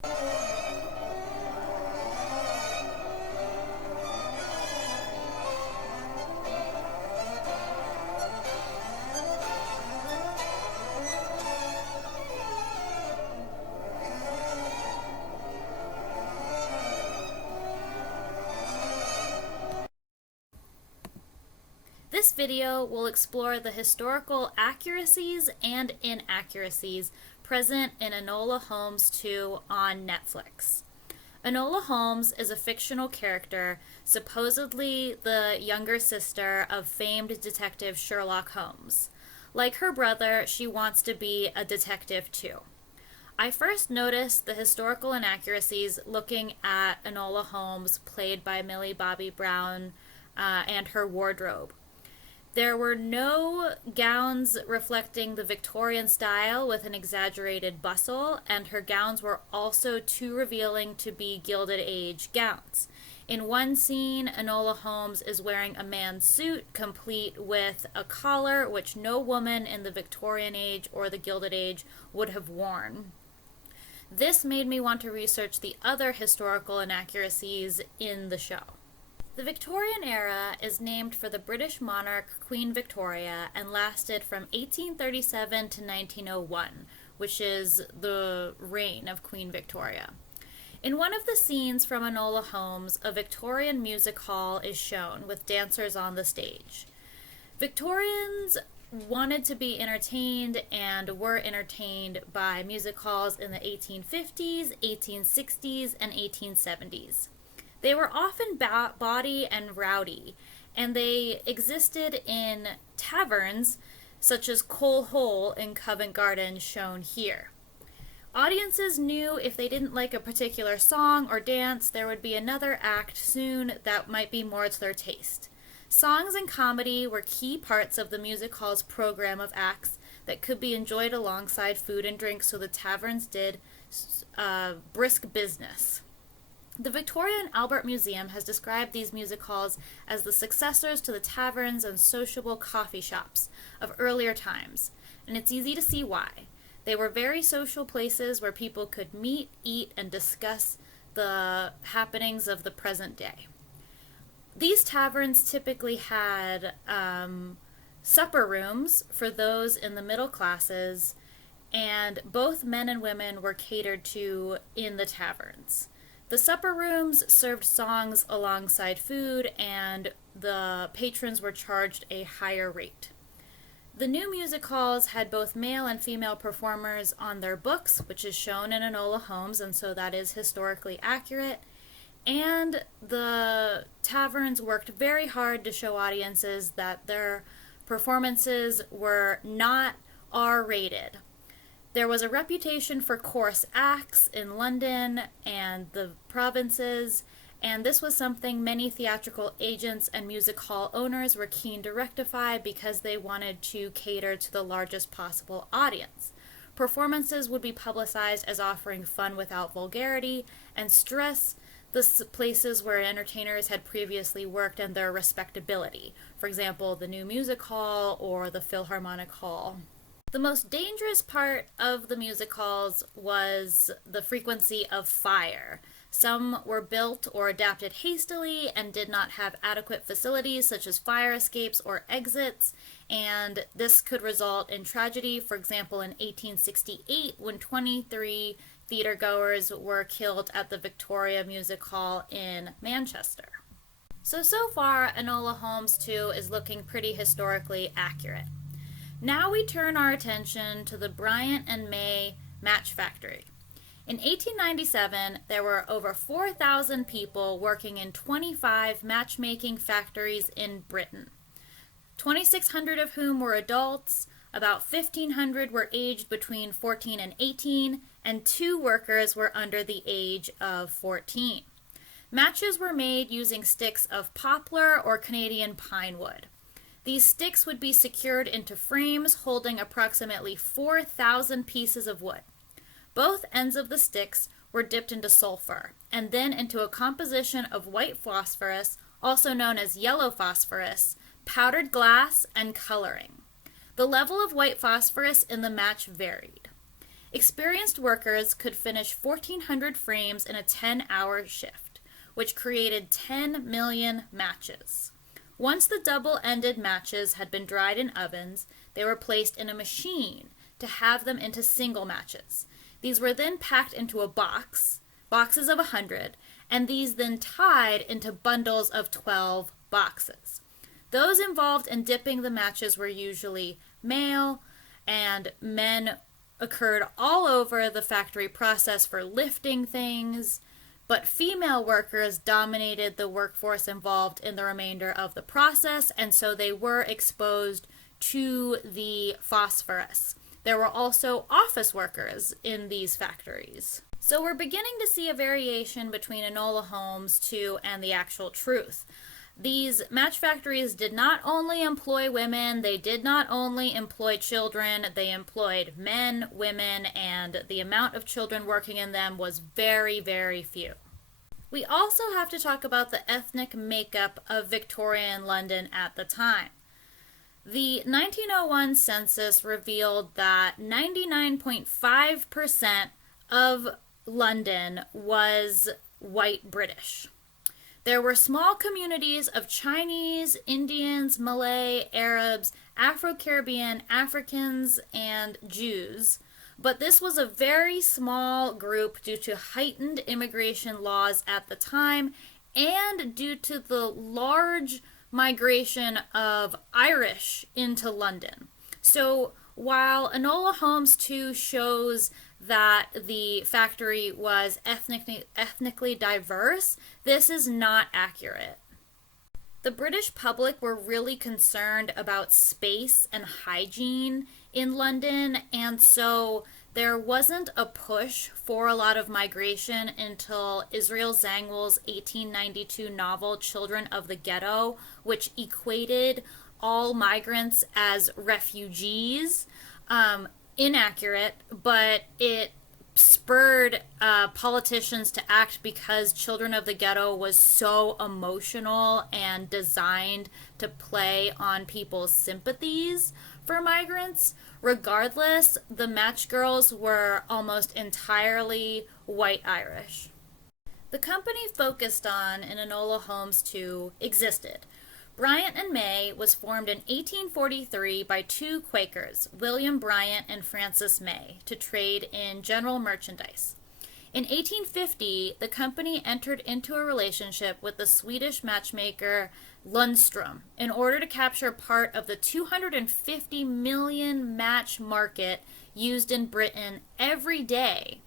This video will explore the historical accuracies and inaccuracies present in Enola Holmes 2 on Netflix. Enola Holmes is a fictional character, supposedly the younger sister of famed detective Sherlock Holmes. Like her brother, she wants to be a detective too. I first noticed the historical inaccuracies looking at Enola Holmes, played by Millie Bobby Brown, and her wardrobe. There were no gowns reflecting the Victorian style with an exaggerated bustle, and her gowns were also too revealing to be Gilded Age gowns. In one scene, Enola Holmes is wearing a man's suit, complete with a collar, which no woman in the Victorian age or the Gilded Age would have worn. This made me want to research the other historical inaccuracies in the show. The Victorian era is named for the British monarch Queen Victoria and lasted from 1837 to 1901, which is the reign of Queen Victoria. In one of the scenes from Enola Holmes, a Victorian music hall is shown with dancers on the stage. Victorians wanted to be entertained and were entertained by music halls in the 1850s, 1860s, and 1870s. They were often bawdy and rowdy, and they existed in taverns such as Coal Hole in Covent Garden, shown here. Audiences knew if they didn't like a particular song or dance, there would be another act soon that might be more to their taste. Songs and comedy were key parts of the music hall's program of acts that could be enjoyed alongside food and drink, so the taverns did brisk business. The Victoria and Albert Museum has described these music halls as the successors to the taverns and sociable coffee shops of earlier times, and it's easy to see why. They were very social places where people could meet, eat, and discuss the happenings of the present day. These taverns typically had supper rooms for those in the middle classes, and both men and women were catered to in the taverns. The supper rooms served songs alongside food, and the patrons were charged a higher rate. The new music halls had both male and female performers on their books, which is shown in Enola Holmes, and so that is historically accurate. And the taverns worked very hard to show audiences that their performances were not R-rated. There was a reputation for coarse acts in London and the provinces, and this was something many theatrical agents and music hall owners were keen to rectify because they wanted to cater to the largest possible audience. Performances would be publicized as offering fun without vulgarity and stress the places where entertainers had previously worked and their respectability. For example, the New Music Hall or the Philharmonic Hall. The most dangerous part of the music halls was the frequency of fire. Some were built or adapted hastily and did not have adequate facilities such as fire escapes or exits, and this could result in tragedy. For example, in 1868, when 23 theatergoers were killed at the Victoria Music Hall in Manchester. So far, Enola Holmes 2 is looking pretty historically accurate. Now we turn our attention to the Bryant and May match factory. In 1897, there were over 4,000 people working in 25 matchmaking factories in Britain, 2,600 of whom were adults, about 1,500 were aged between 14 and 18, and 2 workers were under the age of 14. Matches were made using sticks of poplar or Canadian pine wood. These sticks would be secured into frames holding approximately 4,000 pieces of wood. Both ends of the sticks were dipped into sulfur, and then into a composition of white phosphorus, also known as yellow phosphorus, powdered glass, and coloring. The level of white phosphorus in the match varied. Experienced workers could finish 1,400 frames in a 10-hour shift, which created 10 million matches. Once the double-ended matches had been dried in ovens, they were placed in a machine to have them into single matches. These were then packed into a boxes of 100, and these then tied into bundles of 12 boxes. Those involved in dipping the matches were usually male, and men occurred all over the factory process for lifting things, but female workers dominated the workforce involved in the remainder of the process, and so they were exposed to the phosphorus. There were also office workers in these factories. So we're beginning to see a variation between Enola Holmes 2 and the actual truth. These match factories did not only employ women, they did not only employ children, they employed men, women, and the amount of children working in them was very, very few. We also have to talk about the ethnic makeup of Victorian London at the time. The 1901 census revealed that 99.5% of London was white British. There were small communities of Chinese, Indians, Malay, Arabs, Afro-Caribbean, Africans, and Jews, but this was a very small group due to heightened immigration laws at the time and due to the large migration of Irish into London. So while Enola Holmes 2 shows that the factory was ethnically diverse, this is not accurate. The British public were really concerned about space and hygiene in London, and so there wasn't a push for a lot of migration until Israel Zangwill's 1892 novel Children of the Ghetto, which equated all migrants as refugees. Inaccurate, but it spurred politicians to act because Children of the Ghetto was so emotional and designed to play on people's sympathies for migrants. Regardless, the match girls were almost entirely white Irish. The company focused on in Enola Holmes 2 existed. Bryant and May was formed in 1843 by two Quakers, William Bryant and Frances May, to trade in general merchandise. In 1850, the company entered into a relationship with the Swedish matchmaker Lundström in order to capture part of the 250 million match market used in Britain every day.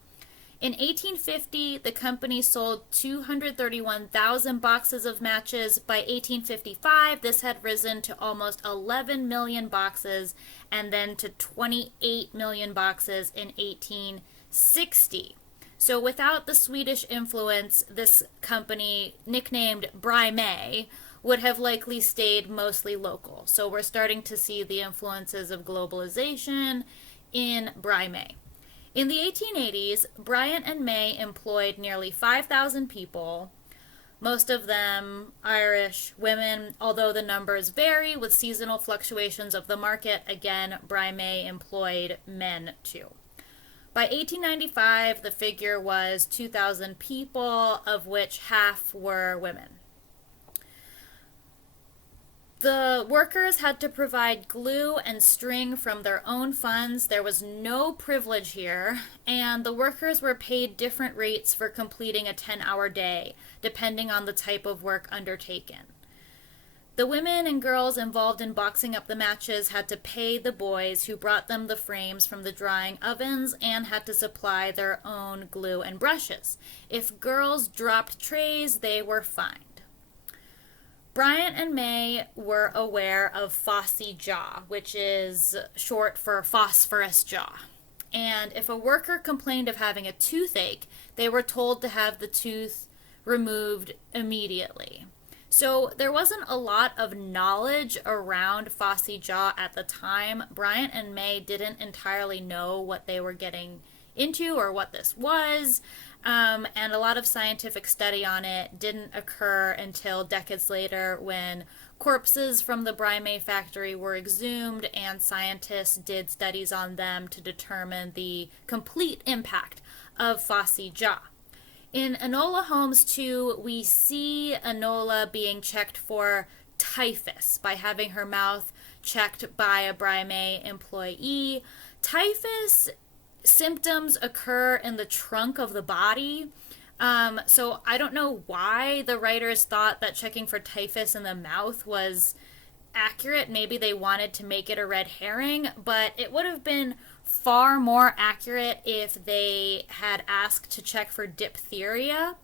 In 1850, the company sold 231,000 boxes of matches. By 1855, this had risen to almost 11 million boxes, and then to 28 million boxes in 1860. So without the Swedish influence, this company, nicknamed Bryant and May, would have likely stayed mostly local. So we're starting to see the influences of globalization in Bryant and May. In the 1880s, Bryant and May employed nearly 5,000 people, most of them Irish women, although the numbers vary with seasonal fluctuations of the market. Again, Bryant and May employed men too. By 1895, the figure was 2,000 people, of which half were women. The workers had to provide glue and string from their own funds. There was no privilege here, and the workers were paid different rates for completing a 10-hour day, depending on the type of work undertaken. The women and girls involved in boxing up the matches had to pay the boys who brought them the frames from the drying ovens and had to supply their own glue and brushes. If girls dropped trays, they were fined. Bryant and May were aware of phossy jaw, which is short for phosphorus jaw. And if a worker complained of having a toothache, they were told to have the tooth removed immediately. So there wasn't a lot of knowledge around phossy jaw at the time. Bryant and May didn't entirely know what they were getting into or what this was. And a lot of scientific study on it didn't occur until decades later when Corpses from the Bryant and May factory were exhumed, and scientists did studies on them to determine the complete impact of phossy jaw. In Enola Holmes 2, we see Enola being checked for typhus by having her mouth checked by a Bryant and May employee. Typhus symptoms occur in the trunk of the body. So I don't know why the writers thought that checking for typhus in the mouth was accurate. Maybe they wanted to make it a red herring, but it would have been far more accurate if they had asked to check for diphtheria.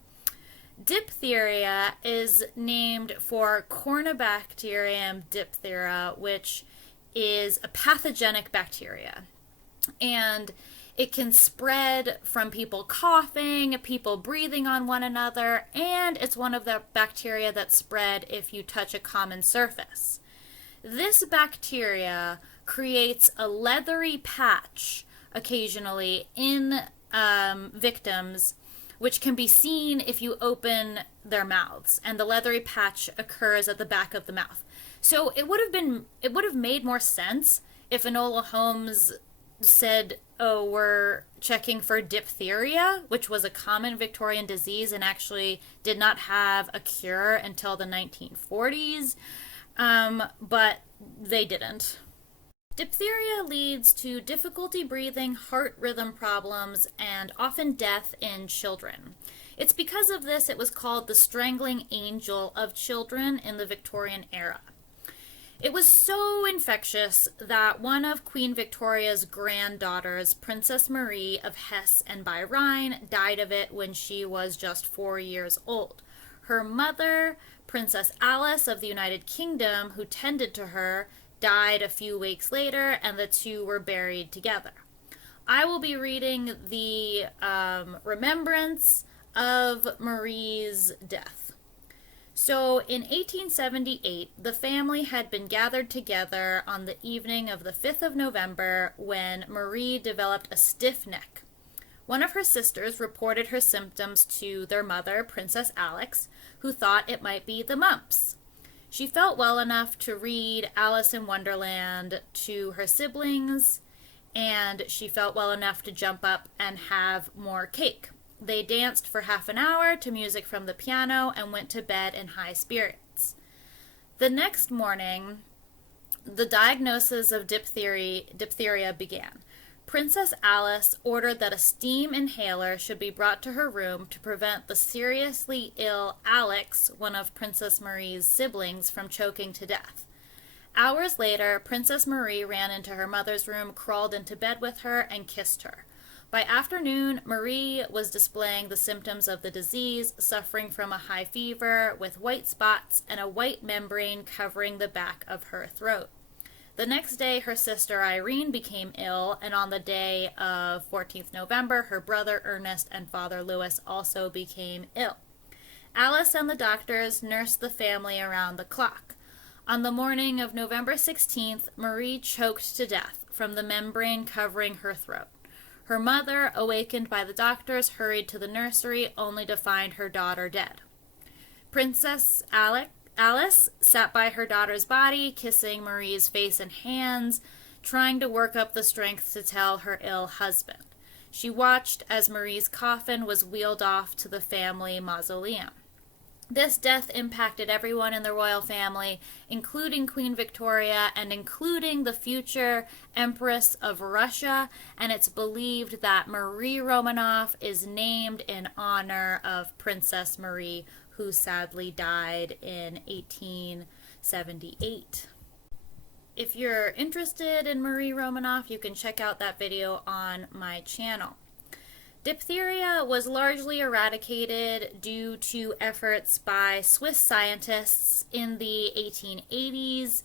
Diphtheria is named for Corynebacterium diphtheria, which is a pathogenic bacteria. And it can spread from people coughing, people breathing on one another, and it's one of the bacteria that spread if you touch a common surface. This bacteria creates a leathery patch occasionally in victims, which can be seen if you open their mouths, and the leathery patch occurs at the back of the mouth. So it would have made more sense if Enola Holmes said, oh, we're checking for diphtheria, which was a common Victorian disease and actually did not have a cure until the 1940s, but they didn't. Diphtheria leads to difficulty breathing, heart rhythm problems, and often death in children. It's because of this it was called the strangling angel of children in the Victorian era. It was so infectious that one of Queen Victoria's granddaughters, Princess Marie of Hesse and by Rhine, died of it when she was just 4 years old. Her mother, Princess Alice of the United Kingdom, who tended to her, died a few weeks later, and the two were buried together. I will be reading the remembrance of Marie's death. So in 1878, the family had been gathered together on the evening of the 5th of November when Marie developed a stiff neck. One of her sisters reported her symptoms to their mother, Princess Alex, who thought it might be the mumps. She felt well enough to read Alice in Wonderland to her siblings, and she felt well enough to jump up and have more cake. They danced for half an hour to music from the piano and went to bed in high spirits. The next morning, the diagnosis of diphtheria began. Princess Alice ordered that a steam inhaler should be brought to her room to prevent the seriously ill Alex, one of Princess Marie's siblings, from choking to death. Hours later, Princess Marie ran into her mother's room, crawled into bed with her, and kissed her. By afternoon, Marie was displaying the symptoms of the disease, suffering from a high fever with white spots and a white membrane covering the back of her throat. The next day, her sister Irene became ill, and on the day of 14th November, her brother Ernest and father Louis also became ill. Alice and the doctors nursed the family around the clock. On the morning of November 16th, Marie choked to death from the membrane covering her throat. Her mother, awakened by the doctors, hurried to the nursery, only to find her daughter dead. Princess Alice sat by her daughter's body, kissing Marie's face and hands, trying to work up the strength to tell her ill husband. She watched as Marie's coffin was wheeled off to the family mausoleum. This death impacted everyone in the royal family, including Queen Victoria and including the future Empress of Russia, and it's believed that Marie Romanov is named in honor of Princess Marie, who sadly died in 1878. If you're interested in Marie Romanov, you can check out that video on my channel. Diphtheria was largely eradicated due to efforts by Swiss scientists in the 1880s.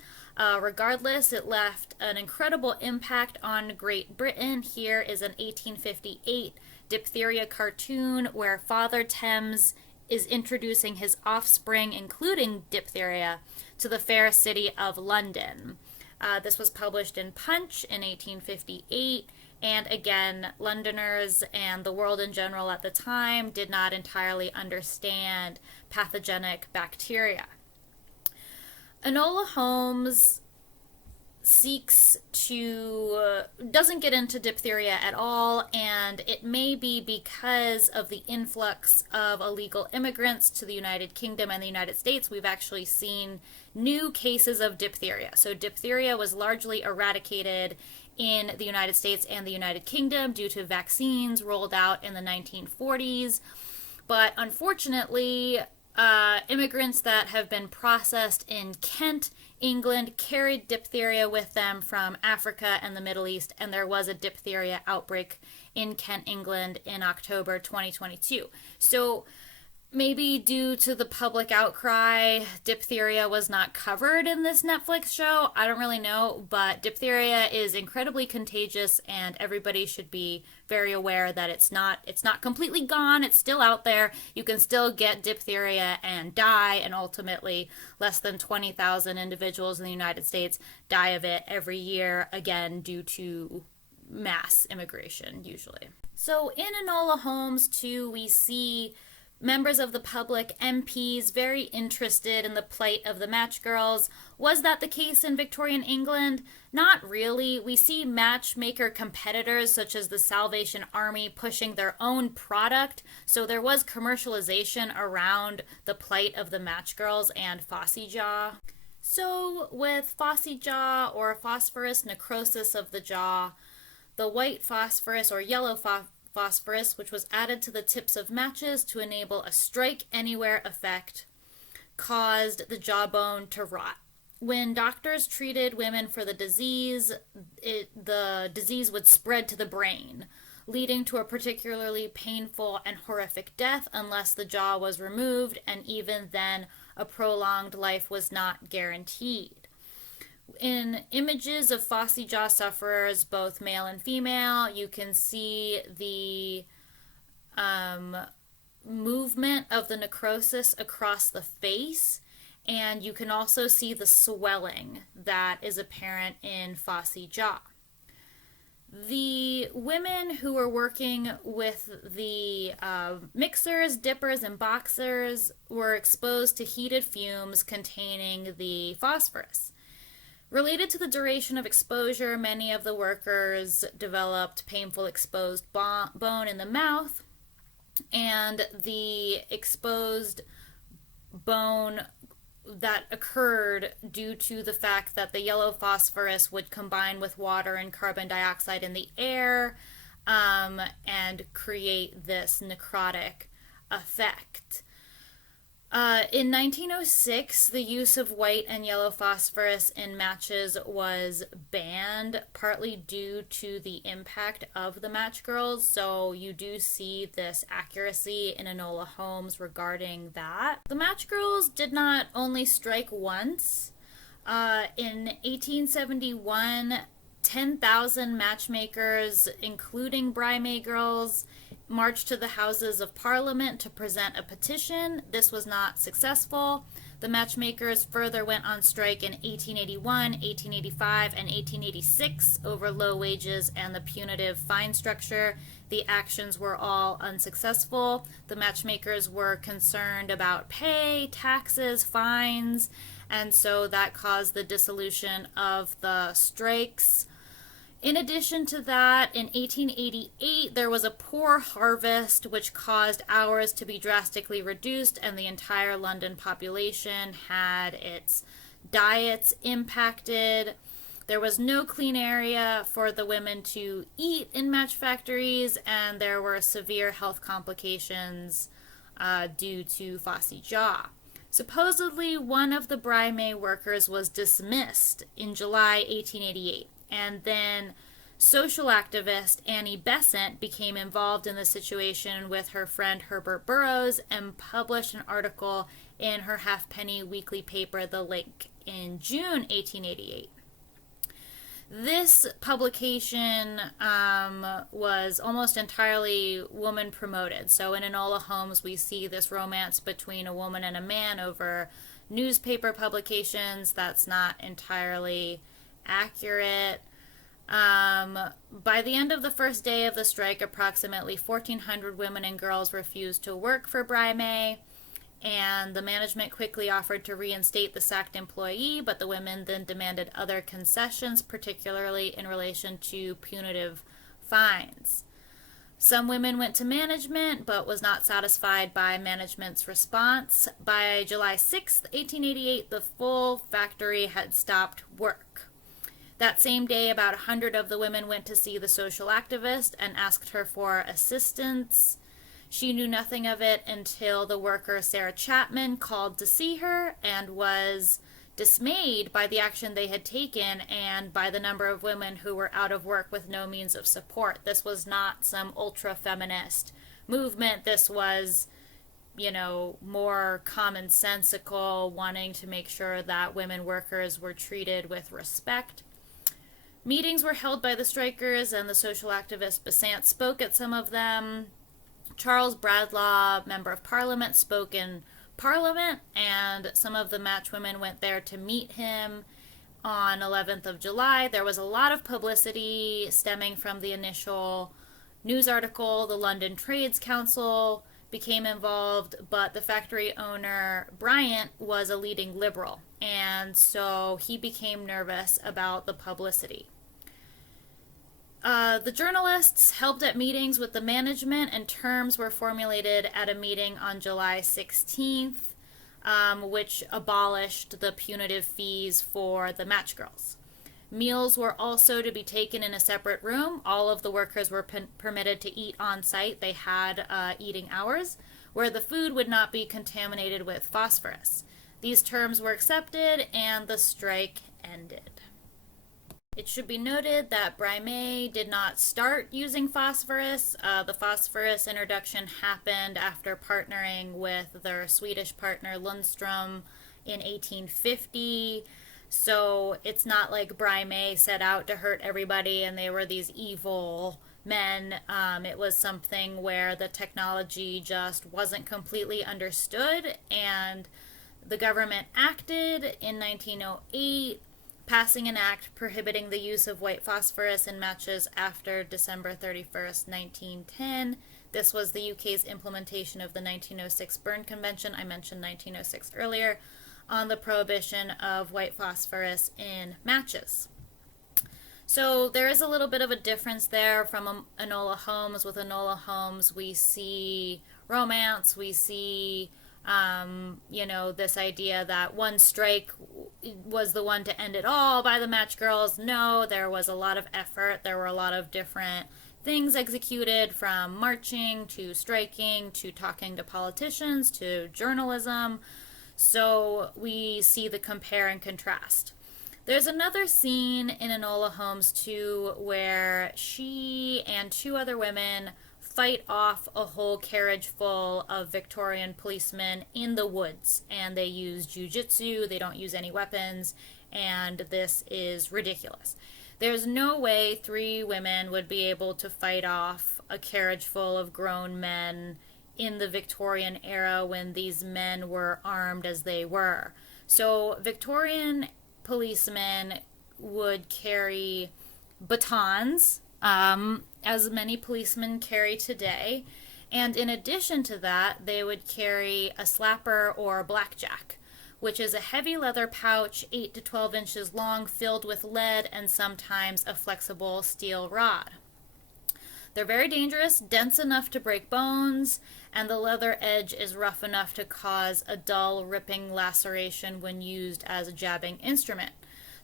Regardless, it left an incredible impact on Great Britain. Here is an 1858 diphtheria cartoon where Father Thames is introducing his offspring, including diphtheria, to the fair city of London. This was published in Punch in 1858. And again, Londoners and the world in general at the time did not entirely understand pathogenic bacteria. Enola Holmes doesn't get into diphtheria at all, and it may be because of the influx of illegal immigrants to the United Kingdom and the United States. We've actually seen new cases of diphtheria. So diphtheria was largely eradicated in the United States and the United Kingdom due to vaccines rolled out in the 1940s. But unfortunately, immigrants that have been processed in Kent, England, carried diphtheria with them from Africa and the Middle East, and there was a diphtheria outbreak in Kent, England in October 2022. So maybe due to the public outcry, diphtheria was not covered in this Netflix show. I don't really know, but diphtheria is incredibly contagious, and everybody should be very aware that it's not completely gone. It's still out there. You can still get diphtheria and die, and ultimately less than 20,000 individuals in the United States die of it every year, again due to mass immigration usually. So in Enola Holmes too, we see members of the public, MPs, very interested in the plight of the match girls. Was that the case in Victorian England? Not really. We see matchmaker competitors such as the Salvation Army pushing their own product, so there was commercialization around the plight of the match girls and phossy jaw. So with phossy jaw or phosphorus necrosis of the jaw, the white phosphorus or yellow phosphorus, which was added to the tips of matches to enable a strike anywhere effect, caused the jawbone to rot. When doctors treated women for the disease would spread to the brain, leading to a particularly painful and horrific death unless the jaw was removed, and even then a prolonged life was not guaranteed. In images of phossy jaw sufferers, both male and female, you can see the movement of the necrosis across the face, and you can also see the swelling that is apparent in phossy jaw. The women who were working with the mixers, dippers, and boxers were exposed to heated fumes containing the phosphorus. Related to the duration of exposure, many of the workers developed painful exposed bone in the mouth, and the exposed bone that occurred due to the fact that the yellow phosphorus would combine with water and carbon dioxide in the air and create this necrotic effect. In 1906, the use of white and yellow phosphorus in matches was banned, partly due to the impact of the match girls. So you do see this accuracy in Enola Holmes regarding that. The match girls did not only strike once. In 1871, 10,000 matchmakers, including Bryant and May girls, marched to the Houses of Parliament to present a petition. This was not successful. The matchmakers further went on strike in 1881, 1885, and 1886 over low wages and the punitive fine structure. The actions were all unsuccessful. The matchmakers were concerned about pay, taxes, fines, and so that caused the dissolution of the strikes. In addition to that, in 1888, there was a poor harvest which caused hours to be drastically reduced, and the entire London population had its diets impacted. There was no clean area for the women to eat in match factories, and there were severe health complications due to phossy jaw. Supposedly, one of the Bryant and May workers was dismissed in July 1888. And then social activist Annie Besant became involved in the situation with her friend Herbert Burroughs and published an article in her halfpenny weekly paper, The Link, in June 1888. This publication was almost entirely woman promoted. So in Enola Holmes, we see this romance between a woman and a man over newspaper publications. That's not entirely accurate. By the end of the first day of the strike, approximately 1,400 women and girls refused to work for Bryant and May, and the management quickly offered to reinstate the sacked employee, but the women then demanded other concessions, particularly in relation to punitive fines. Some women went to management, but was not satisfied by management's response. By July 6, 1888, the full factory had stopped work. That same day, about 100 of the women went to see the social activist and asked her for assistance. She knew nothing of it until the worker Sarah Chapman called to see her and was dismayed by the action they had taken and by the number of women who were out of work with no means of support. This was not some ultra-feminist movement. This was, more commonsensical, wanting to make sure that women workers were treated with respect. Meetings were held by the strikers, and the social activist Besant spoke at some of them. Charles Bradlaugh, Member of Parliament, spoke in Parliament, and some of the matchwomen went there to meet him on 11th of July. There was a lot of publicity stemming from the initial news article. The London Trades Council became involved, but the factory owner, Bryant, was a leading liberal, and so he became nervous about the publicity. The journalists helped at meetings with the management, and terms were formulated at a meeting on July 16th, which abolished the punitive fees for the match girls. Meals were also to be taken in a separate room. All of the workers were permitted to eat on site. They had eating hours, where the food would not be contaminated with phosphorus. These terms were accepted, and the strike ended. It should be noted that Bryant and May did not start using phosphorus. The phosphorus introduction happened after partnering with their Swedish partner Lundström in 1850. So it's not like Bryant and May set out to hurt everybody and they were these evil men. It was something where the technology just wasn't completely understood, and the government acted in 1908, passing an act prohibiting the use of white phosphorus in matches after December 31st, 1910. This was the UK's implementation of the 1906 Berne Convention, I mentioned 1906 earlier, on the prohibition of white phosphorus in matches. So there is a little bit of a difference there from Enola Holmes. With Enola Holmes, we see romance, we see this idea that one strike was the one to end it all by the match girls. No, there was a lot of effort. There were a lot of different things executed, from marching to striking to talking to politicians to journalism. So we see the compare and contrast. There's another scene in Enola Holmes too where she and two other women fight off a whole carriage full of Victorian policemen in the woods, and they use jujitsu. They don't use any weapons, and this is ridiculous. There's no way three women would be able to fight off a carriage full of grown men in the Victorian era when these men were armed as they were. So Victorian policemen would carry batons, as many policemen carry today, and in addition to that, they would carry a slapper or blackjack, which is a heavy leather pouch 8 to 12 inches long, filled with lead and sometimes a flexible steel rod. They're very dangerous, dense enough to break bones, and the leather edge is rough enough to cause a dull, ripping laceration when used as a jabbing instrument.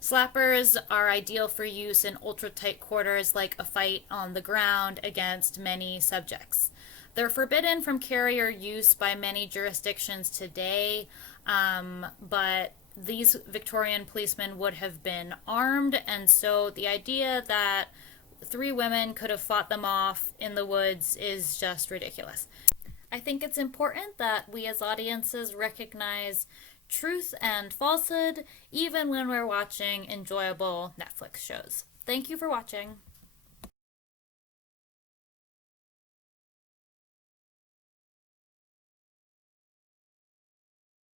Slappers are ideal for use in ultra-tight quarters, like a fight on the ground against many subjects. They're forbidden from carry or use by many jurisdictions today, but these Victorian policemen would have been armed, and so the idea that three women could have fought them off in the woods is just ridiculous. I think it's important that we as audiences recognize truth and falsehood, even when we're watching enjoyable Netflix shows. Thank you for watching.